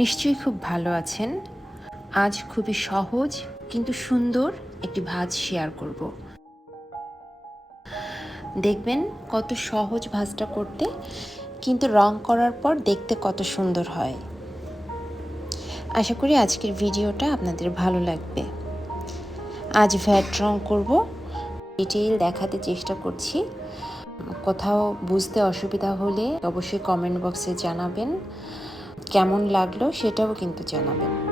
নিশ্চয়ই খুব ভালো আছেন। আজ খুবই সহজ কিন্তু সুন্দর একটি ভাজ শেয়ার করব। দেখবেন কত সহজ ভাজটা করতে, কিন্তু রং করার পর দেখতে কত সুন্দর হয়। আশা করি আজকের ভিডিওটা আপনাদের ভালো লাগবে। আজ ভ্যাট রং করব, ডিটেইল দেখাতে চেষ্টা করছি। কোথাও বুঝতে অসুবিধা হলে অবশ্যই কমেন্ট বক্সে জানাবেন। কেমন লাগল সেটাও কিন্তু জানাবেন।